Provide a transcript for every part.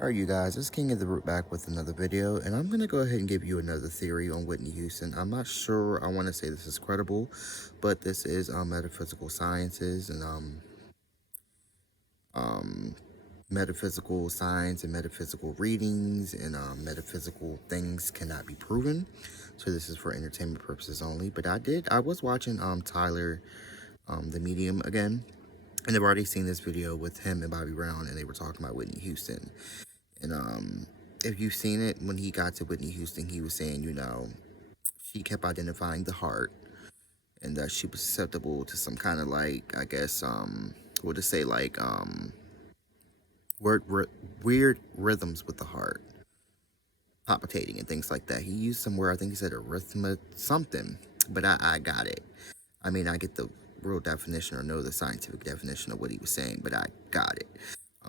Alright, you guys, it's King of the Root back with another video, and I'm going to go ahead and give you another theory on Whitney Houston. I'm not sure I want to say this is credible, but this is metaphysical sciences, and um, metaphysical science and metaphysical readings and metaphysical things cannot be proven. So this is for entertainment purposes only. But I was watching Tyler, the Medium again, and I've already seen this video with him and Bobby Brown, and they were talking about Whitney Houston. And if you've seen it, when he got to Whitney Houston, he was saying, she kept identifying the heart and that she was susceptible to some kind of like, I guess, what to say, like, word, weird rhythms with the heart, palpitating and things like that. He used somewhere, I think he said arrhythmia, something, but I got it. I mean, I get the real definition or know the scientific definition of what he was saying, but I got it.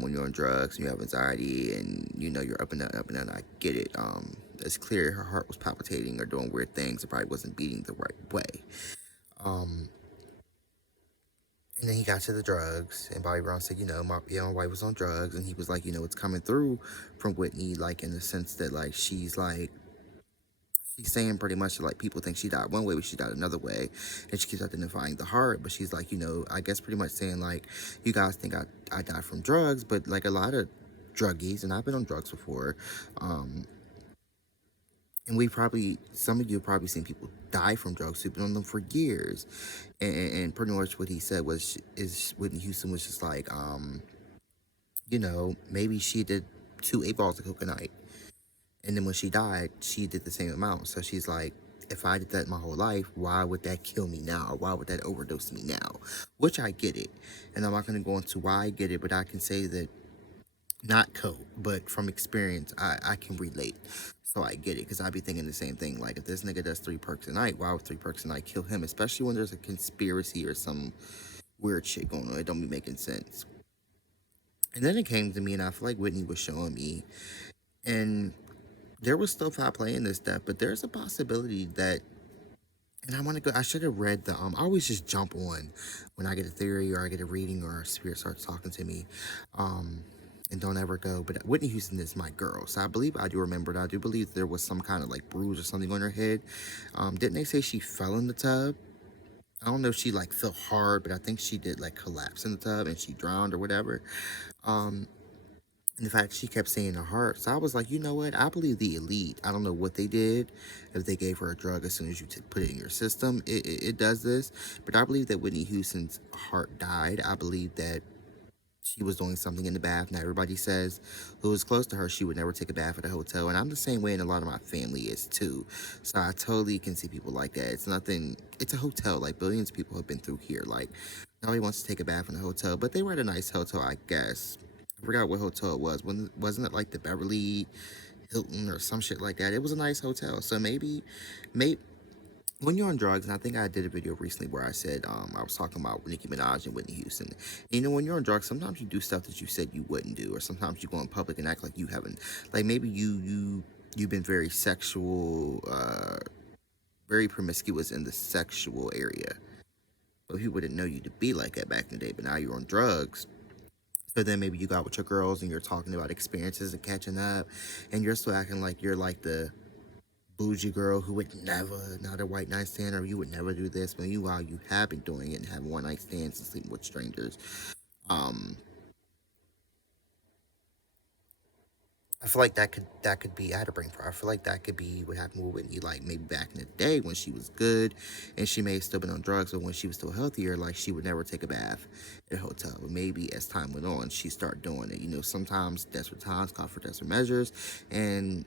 When you're on drugs, you have anxiety, and you're up and down. I get it. It's clear her heart was palpitating or doing weird things. It probably wasn't beating the right way. Um, and then he got to the drugs, and Bobby Brown said, my wife was on drugs, and he was like, it's coming through from Whitney, like in the sense that like she's saying pretty much like people think she died one way, but she died another way, and she keeps identifying the heart. But she's like, I guess pretty much saying like, you guys think I died from drugs, but like a lot of druggies, and I've been on drugs before, and some of you have probably seen people die from drugs who've been on them for years, and pretty much what he said is Whitney Houston was just like, maybe she did 2 8 balls of cocaine. And then when she died, she did the same amount. So she's like, if I did that my whole life, why would that kill me now? Why would that overdose me now? Which I get it. And I'm not going to go into why I get it, but I can say that, not coke, but from experience, I can relate. So I get it, because I be thinking the same thing. Like, if this nigga does 3 perks a night, why would 3 perks a night kill him? Especially when there's a conspiracy or some weird shit going on. It don't be making sense. And then it came to me, and I feel like Whitney was showing me, and there was still foul play in this stuff, but there's a possibility that, and I want to go, I should have read I always just jump on when I get a theory or I get a reading or a spirit starts talking to me, and don't ever go. But Whitney Houston is my girl, so I do remember it. I do believe there was some kind of like bruise or something on her head. Didn't they say she fell in the tub? I don't know if she like fell hard, but I think she did like collapse in the tub and she drowned or whatever. Um, And the fact she kept saying her heart. So I was like, you know what? I believe the elite. I don't know what they did. If they gave her a drug as soon as you put it in your system, it does this. But I believe that Whitney Houston's heart died. I believe that she was doing something in the bath. Now, everybody says who was close to her, she would never take a bath at a hotel. And I'm the same way, and a lot of my family is too. So I totally can see people like that. It's nothing, it's a hotel. Like, billions of people have been through here. Like, nobody wants to take a bath in a hotel. But they were at a nice hotel, I guess. I forgot what hotel it was. Wasn't it like the Beverly Hilton or some shit like that? It was a nice hotel. So maybe when you're on drugs, and I think I did a video recently where I said I was talking about Nicki Minaj and Whitney Houston. And, when you're on drugs, sometimes you do stuff that you said you wouldn't do, or sometimes you go in public and act like you haven't. Like, maybe you've been very sexual, very promiscuous in the sexual area, but people didn't know you to be like that back in the day. But now you're on drugs. So then maybe you got with your girls and you're talking about experiences and catching up, and you're still acting like you're like the bougie girl who would never, not a white night stand, or you would never do this, but meanwhile you have been doing it and having one night stands and sleeping with strangers. Um, I feel like that could be, I had to bring for. I feel like that could be what happened with Whitney, like maybe back in the day when she was good, and she may have still been on drugs, but when she was still healthier, like she would never take a bath at a hotel. But maybe as time went on, she started doing it. Sometimes desperate times call for desperate measures, and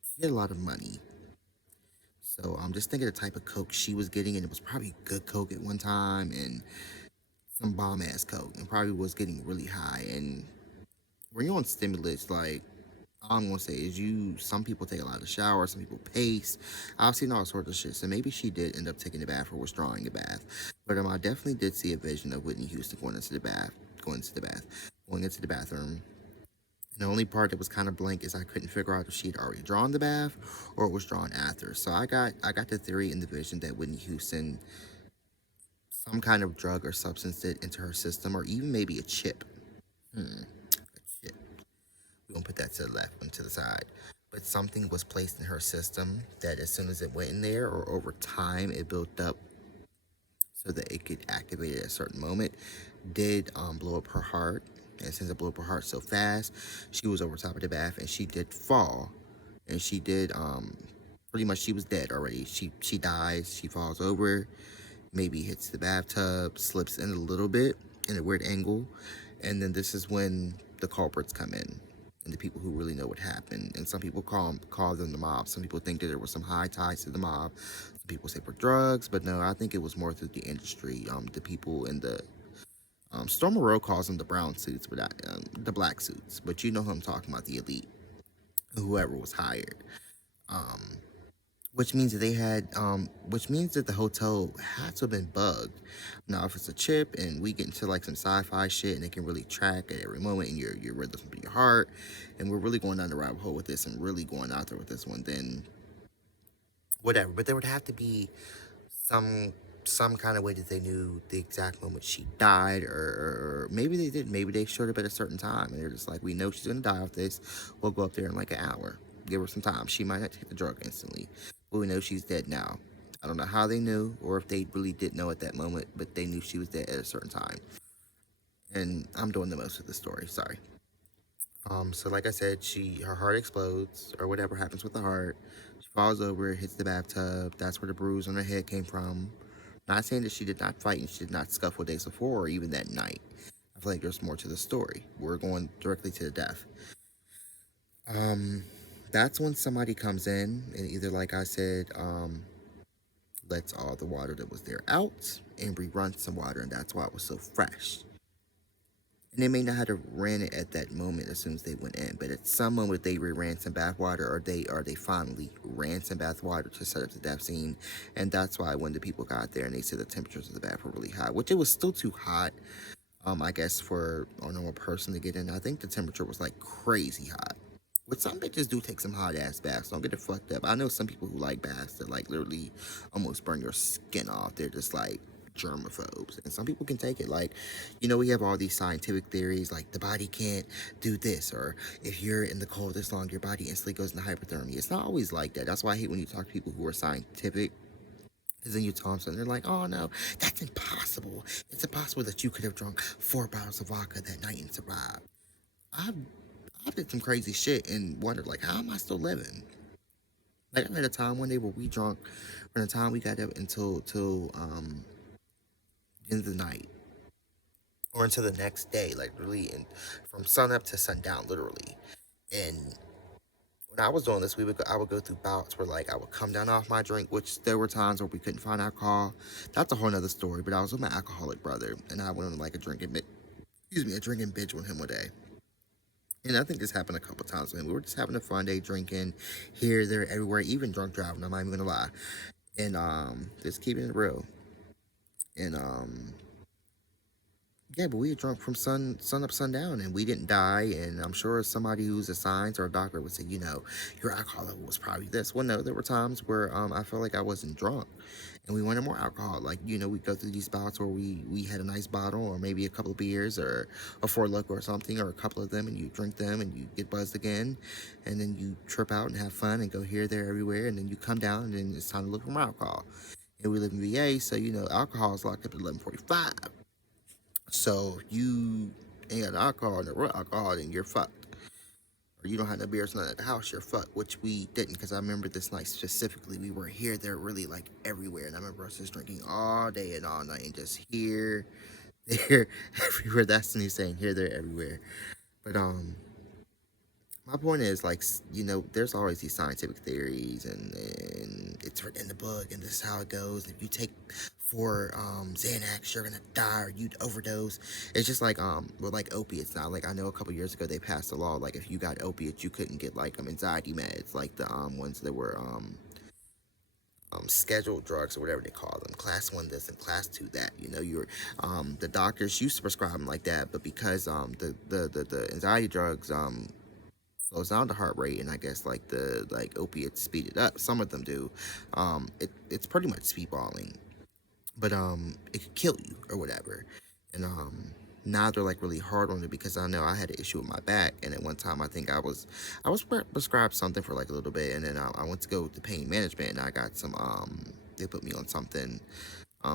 she had a lot of money. So I'm just thinking the type of coke she was getting, and it was probably good coke at one time, and some bomb ass coke, and probably was getting really high. And when you're on stimulants, like, all I'm gonna say is some people take a lot of showers, some people pace. I've seen all sorts of shit. So maybe she did end up taking a bath or withdrawing a bath. But I definitely did see a vision of Whitney Houston going into the bathroom. And the only part that was kind of blank is I couldn't figure out if she'd already drawn the bath or it was drawn after. So I got the theory in the vision that Whitney Houston, some kind of drug or substance did into her system, or even maybe a chip. A chip. We're gonna put that to the left and to the side. But something was placed in her system that as soon as it went in there, or over time, it built up so that it could activate at a certain moment, did blow up her heart. And since it blew up her heart so fast, she was over top of the bath and she did fall. And she did pretty much, she was dead already. She dies, she falls over, maybe hits the bathtub, slips in a little bit in a weird angle, and then this is when the culprits come in and the people who really know what happened. And some people call them the mob. Some people think that there were some high ties to the mob. Some people say for drugs, but no, I think it was more through the industry. The people in the Storm Row calls them the brown suits, but the black suits. But you know who I'm talking about, the elite, whoever was hired. Um, which means that which means that the hotel had to have been bugged. Now, if it's a chip and we get into like some sci-fi shit and it can really track at every moment and your rhythm of your heart, and we're really going down the rabbit hole with this and really going out there with this one, then whatever. But there would have to be some some kind of way that they knew the exact moment she died, or maybe they did. Maybe they showed up at a certain time, and they're just like, we know she's gonna die off this. We'll go up there in like an hour. Give her some time. She might not take the drug instantly, but we know she's dead now. I don't know how they knew, or if they really did know at that moment, but they knew she was dead at a certain time. And I'm doing the most of the story. Sorry. So like I said, her heart explodes, or whatever happens with the heart. She falls over, hits the bathtub. That's where the bruise on her head came from. Not saying that she did not fight and she did not scuffle days before or even that night. I feel like there's more to the story. We're going directly to the death. That's when somebody comes in and either, like I said, lets all the water that was there out and reruns some water, and that's why it was so fresh. And they may not have ran it at that moment as soon as they went in, but at some moment they ran some bath water, or they finally ran some bath water to set up the death scene. And that's why when the people got there and they said the temperatures of the bath were really hot, which it was still too hot, I guess for a normal person to get in. I think the temperature was like crazy hot. Which some bitches do take some hot ass baths. Don't get it fucked up. I know some people who like baths that like literally almost burn your skin off. They're just like germaphobes. And some people can take it. Like, we have all these scientific theories like the body can't do this, or if you're in the cold this long, your body instantly goes into hypothermia. It's not always like that. That's why I hate when you talk to people who are scientific. Because then you tell them something, they're like, oh no, that's impossible. It's impossible that you could have drunk 4 bottles of vodka that night and survived. I've I did some crazy shit and wondered, like, how am I still living? Like, I had a time one day where we drunk from the time we got up until the end of the night, or until the next day, like really, and from sun up to sundown, literally. And when I was doing this, I would go through bouts where like I would come down off my drink, which there were times where we couldn't find alcohol. That's a whole nother story. But I was with my alcoholic brother, and I went on like a drinking binge with him one day. And I think this happened a couple times when we were just having a fun day drinking here, there, everywhere, even drunk driving. I'm not even gonna lie, and just keeping it real. And yeah, but we had drunk from sun up, sundown, and we didn't die. And I'm sure somebody who's a science or a doctor would say, your alcohol level was probably this. Well, no, there were times where I felt like I wasn't drunk, and we wanted more alcohol. Like, we go through these bouts where we had a nice bottle, or maybe a couple of beers, or a Four Loko or something, or a couple of them, and you drink them, and you get buzzed again, and then you trip out and have fun and go here, there, everywhere, and then you come down, and then it's time to look for more alcohol. And we live in VA, so alcohol is locked up at 11:45. So you ain't got alcohol and the real alcohol, then you're fucked. Or you don't have no beers none at the house, you're fucked. Which we didn't, because I remember this night specifically, we were here, there, really like everywhere. And I remember us just drinking all day and all night, and just here, there, everywhere. That's the new saying, here, there, everywhere. But my point is, like, there's always these scientific theories, and it's written in the book, and this is how it goes. If you take 4 Xanax, you're gonna die, or you'd overdose. It's just like like opiates now. Like, I know a couple years ago they passed a law, like if you got opiates, you couldn't get like anxiety meds, like the ones that were scheduled drugs, or whatever they call them, class 1 this and class 2 that. You're the doctors used to prescribe them like that, but because the anxiety drugs slows down the heart rate, and I guess like the opiates speed it up. Some of them do. It's pretty much speedballing, but it could kill you or whatever. And now they're like really hard on it because I know I had an issue with my back, and at one time I think I was prescribed something for like a little bit, and then I went to go to pain management, and I got some they put me on something.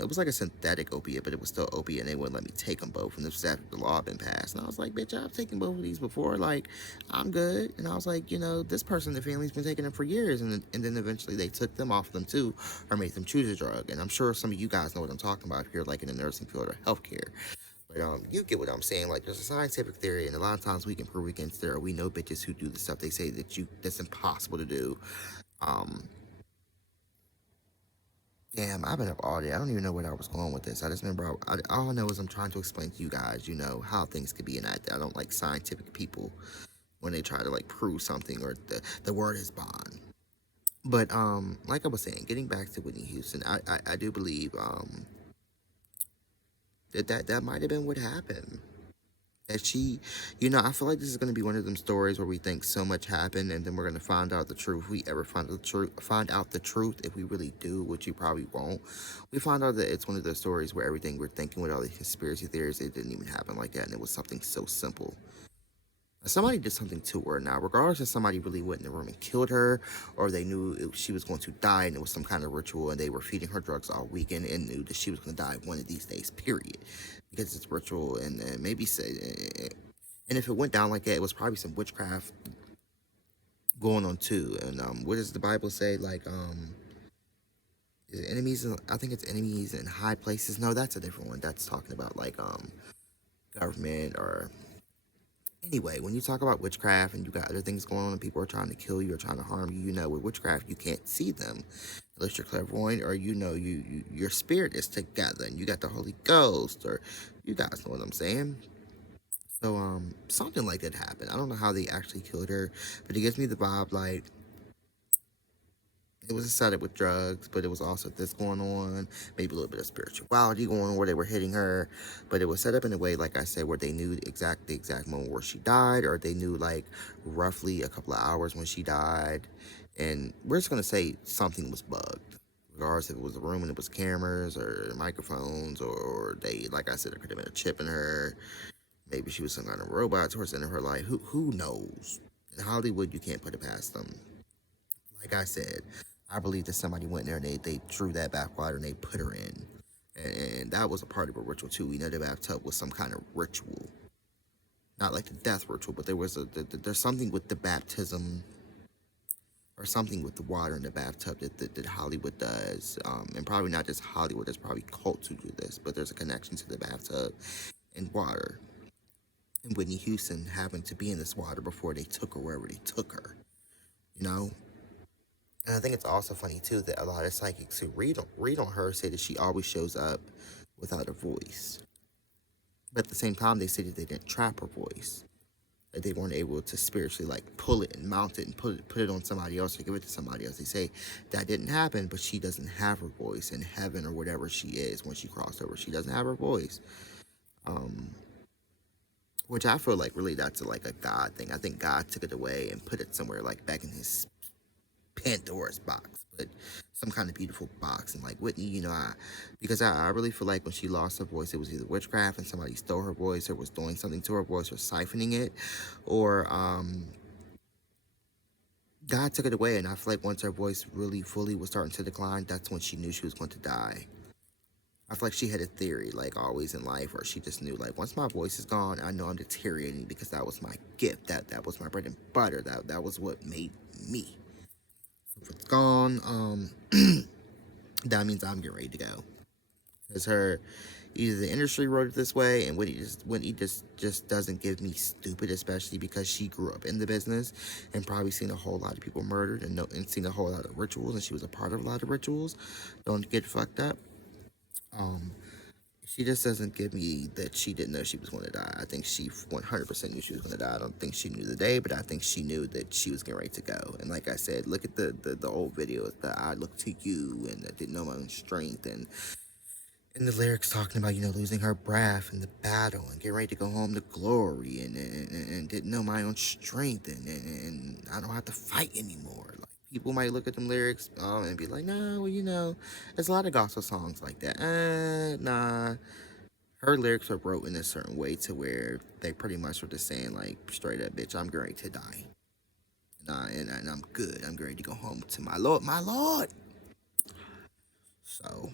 It was like a synthetic opiate, but it was still opiate, and they wouldn't let me take them both. And this was after the law had been passed. And I was like, bitch, I've taken both of these before. Like, I'm good. And I was like, this person in the family's been taking them for years. And then eventually they took them off them too, or made them choose a drug. And I'm sure some of you guys know what I'm talking about if you're like in the nursing field or healthcare. But you get what I'm saying. Like, there's a scientific theory, and a lot of times we can prove against there. We know bitches who do the stuff they say that's impossible to do. Um, Damn, I've been up all day. I don't even know where I was going with this. I just remember, all I know is I'm trying to explain to you guys, how things could be enacted. I don't like scientific people when they try to, like, prove something or the word is bond. But, like I was saying, getting back to Whitney Houston, I do believe, that might have been what happened. That she, I feel like this is going to be one of them stories where we think so much happened, and then we're going to find out the truth. If we ever find out the truth, if we really do, which you probably won't, we find out that it's one of those stories where everything we're thinking with all these conspiracy theories, it didn't even happen like that, and it was something so simple. Somebody did something to her. Now, regardless if somebody really went in the room and killed her, or they knew she was going to die and it was some kind of ritual and they were feeding her drugs all weekend and knew that she was going to die one of these days, period. Because it's ritual, and maybe say, and if it went down like that, it was probably some witchcraft going on too. And what does the Bible say? Like, is it enemies? I think it's enemies in high places. No, that's a different one. That's talking about like government or anyway. When you talk about witchcraft and you got other things going on and people are trying to kill you or trying to harm you, with witchcraft you can't see them unless you're clairvoyant, or your spirit is together and you got the Holy Ghost, or you guys know what I'm saying. So, something like that happened. I don't know how they actually killed her, but it gives me the vibe like it was a setup with drugs, but it was also this going on, maybe a little bit of spirituality going on where they were hitting her, but it was set up in a way, like I said, where they knew the exact moment where she died, or they knew like roughly a couple of hours when she died, and we're just gonna say something was bugged. Regardless if it was a room and it was cameras or microphones, or they, like I said, there could have been a chip in her. Maybe she was some kind of robot towards the end of her life. Who knows? In Hollywood, you can't put it past them. Like I said, I believe that somebody went there and they drew that backwater and they put her in. And that was a part of a ritual too. We know the bathtub was some kind of ritual. Not like the death ritual, but there's something with the baptism or something with the water in the bathtub that Hollywood does. And probably not just Hollywood, there's probably cults who do this, but there's a connection to the bathtub and water. And Whitney Houston happened to be in this water before they took her wherever they took her, you know? And I think it's also funny, too, that a lot of psychics who read on her say that she always shows up without a voice. But at the same time, they say that they didn't trap her voice. That they weren't able to spiritually, like, pull it and mount it and put it on somebody else or give it to somebody else. They say that didn't happen, but she doesn't have her voice in heaven or whatever she is when she crossed over. She doesn't have her voice. Which I feel like really that's like a God thing. I think God took it away and put it somewhere like back in his Pandora's box, but some kind of beautiful box. And like Whitney, because I really feel like when she lost her voice, it was either witchcraft and somebody stole her voice or was doing something to her voice or siphoning it, or God took it away. And I feel like once her voice really fully was starting to decline, that's when she knew she was going to die. I feel like she had a theory, like always in life, where she just knew, like, once my voice is gone, I know I'm deteriorating because that was my gift. That was my bread and butter. That was what made me. So if it's gone, that means I'm getting ready to go. Because either the industry wrote it this way, and Whitney just doesn't give me stupid, especially because she grew up in the business and probably seen a whole lot of people murdered and seen a whole lot of rituals, and she was a part of a lot of rituals. Don't get fucked up. She just doesn't give me that she didn't know she was going to die. I think she 100% knew she was going to die. I don't think she knew the day, but I think she knew that she was getting ready to go. And like I said, look at the old videos that I looked to you and I didn't know my own strength. And the lyrics talking about, losing her breath in the battle and getting ready to go home to glory and didn't know my own strength and I don't have to fight anymore. Like, people might look at them lyrics and be like, no, well, there's a lot of gospel songs like that. Nah. her lyrics are wrote in a certain way to where they pretty much were just saying like straight up, bitch, I'm going to die. And I'm good. I'm ready to go home to my Lord, my Lord. So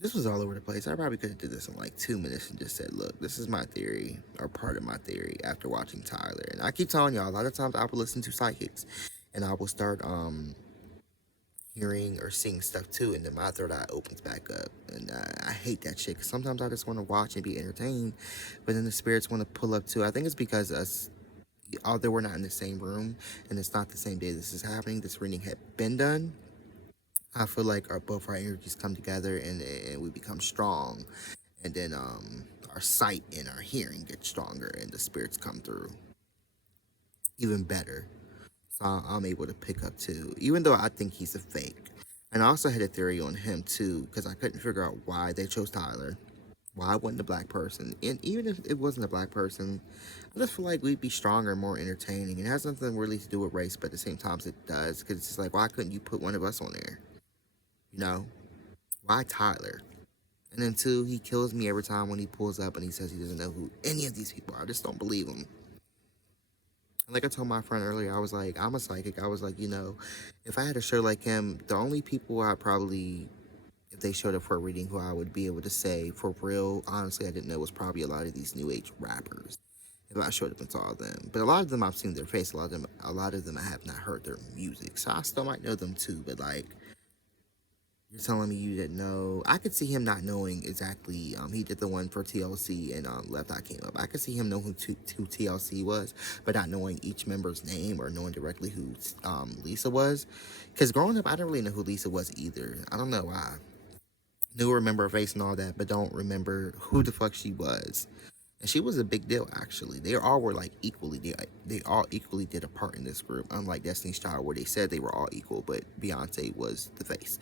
this was all over the place. I probably could have did this in like 2 minutes and just said, look, this is my theory, or part of my theory after watching Tyler. And I keep telling y'all, a lot of times I will listen to psychics and I will start hearing or seeing stuff too, and then my third eye opens back up. And I hate that shit, because sometimes I just want to watch and be entertained, but then the spirits want to pull up too. I think it's because us, although we're not in the same room and it's not the same day this is happening, this reading had been done, I feel like both our energies come together, and we become strong, and then our sight and our hearing get stronger, and the spirits come through even better. So I'm able to pick up too, even though I think he's a fake. And I also had a theory on him too, because I couldn't figure out why they chose Tyler. Why wasn't a black person? And even if it wasn't a black person, I just feel like we'd be stronger, more entertaining. It has nothing really to do with race, but at the same time it does. Because it's just like, why couldn't you put one of us on there? You know? Why Tyler? And then two, he kills me every time when he pulls up and he says he doesn't know who any of these people are. I just don't believe him. Like I told my friend earlier, I was like, I'm a psychic. I was like, if I had a show like him, the only people I probably, if they showed up for a reading, who I would be able to say for real, honestly, I didn't know, was probably a lot of these new age rappers. If I showed up and saw them, but a lot of them I've seen their face. A lot of them I have not heard their music, so I still might know them too. But like, you're telling me you didn't know? I could see him not knowing exactly. He did the one for TLC, and Left Eye came up. I could see him know who TLC was, but not knowing each member's name or knowing directly who Lisa was. Because growing up, I didn't really know who Lisa was either. I don't know why. Knew, remember her face and all that, but don't remember who the fuck she was. And she was a big deal, actually. They all were like equally. They all equally did a part in this group, unlike Destiny's Child, where they said they were all equal, but Beyonce was the face.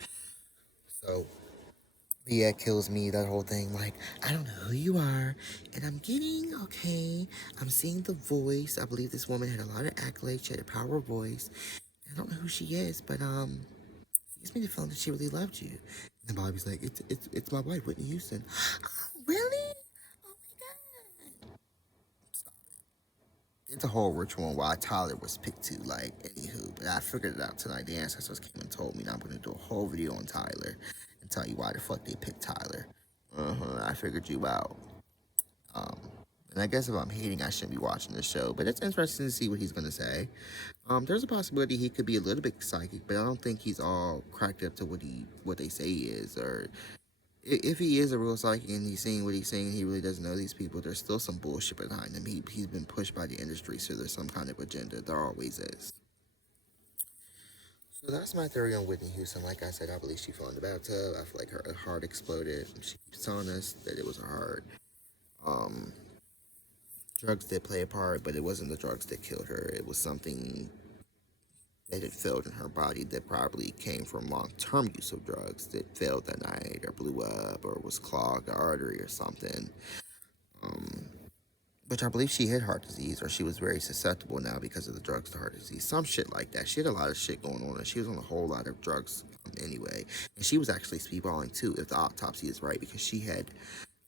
So yeah, it kills me, that whole thing. Like, I don't know who you are, and I'm getting, okay, I'm seeing the voice. I believe this woman had a lot of accolades. She had a power voice. I don't know who she is, but it gives me the feeling that she really loved you. And Bobby's like, it's my wife, Whitney Houston. Really? Oh my god. Stop it. It's a whole ritual on why Tyler was picked too, like, anywho. But I figured it out tonight. The ancestors came and told me, and I'm gonna do a whole video on Tyler and tell you why the fuck they picked Tyler. I figured you out. Um, and I guess if I'm hating, I shouldn't be watching this show. But it's interesting to see what he's gonna say. There's a possibility he could be a little bit psychic, but I don't think he's all cracked up to what they say he is. Or if he is a real psychic and he's saying what he's saying, and he really doesn't know these people. There's still some bullshit behind him. He's been pushed by the industry, so there's some kind of agenda. There always is. So that's my theory on Whitney Houston. Like I said, I believe she fell in the bathtub. I feel like her heart exploded. She keeps telling us that it was her heart. Um, Drugs did play a part, but it wasn't the drugs that killed her. It was something that had failed in her body that probably came from long-term use of drugs that failed that night, or blew up, or was clogged, the artery or something. Um, which I believe she had heart disease, or she was very susceptible now because of the drugs to heart disease. Some shit like that. She had a lot of shit going on, and she was on a whole lot of drugs anyway. And she was actually speedballing too, if the autopsy is right, because she had,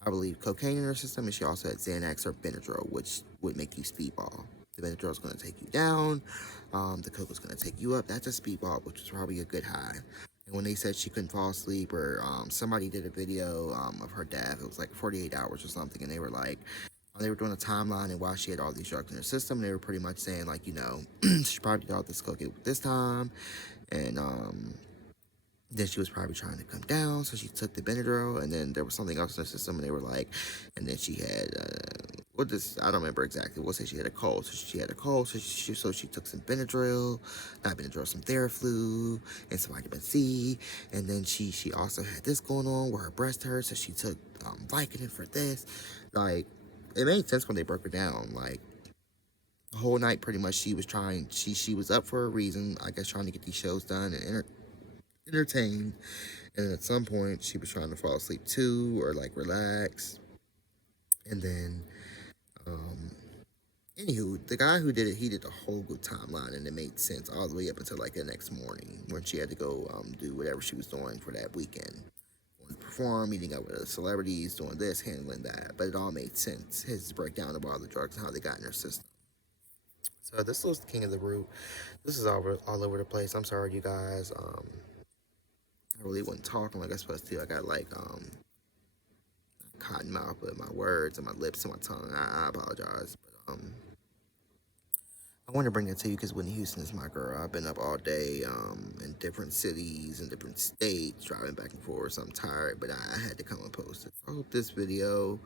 I believe, cocaine in her system, and she also had Xanax or Benadryl, which would make you speedball. The Benadryl is going to take you down. The coke is going to take you up. That's a speedball, which was probably a good high. And when they said she couldn't fall asleep, or somebody did a video of her death, it was like 48 hours or something, and they were like, they were doing a timeline and why she had all these drugs in her system. And they were pretty much saying, like, she probably got this cocaine this time, and then she was probably trying to come down, so she took the Benadryl, and then there was something else in her system, and they were like, and then she had, I don't remember exactly, we'll say she had a cold, so she had a cold, so she took some Benadryl, not Benadryl, some Theraflu, and some vitamin C, and then she also had this going on where her breast hurt, so she took Vicodin for this. Like, it made sense when they broke her down. Like, the whole night, pretty much, she was trying, she was up for a reason, I guess, trying to get these shows done and entertained, and at some point she was trying to fall asleep too, or like relax. And then anywho, the guy who did it, he did the whole good timeline, and it made sense all the way up until like the next morning when she had to go do whatever she was doing for that weekend going to perform, meeting up with other celebrities, doing this, handling that. But it all made sense. His breakdown of all the drugs and how they got in their system. So this was King of the Root. This is all over the place. I'm sorry, you guys. I really wasn't talking like I was supposed to. I got like cotton mouth with my words and my lips and my tongue. I apologize. But I want to bring that to you because Whitney Houston is my girl. I've been up all day in different cities and different states, driving back and forth. So I'm tired, but I had to come and post it. I hope this video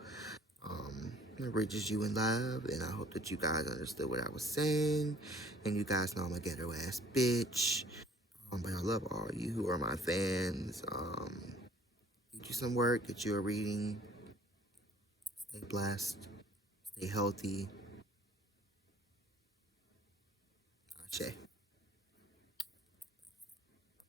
reaches you in love, and I hope that you guys understood what I was saying, and you guys know I'm a ghetto ass bitch. But I love all you who are my fans. Get you some work, get you a reading. Stay blessed, stay healthy. Ashe.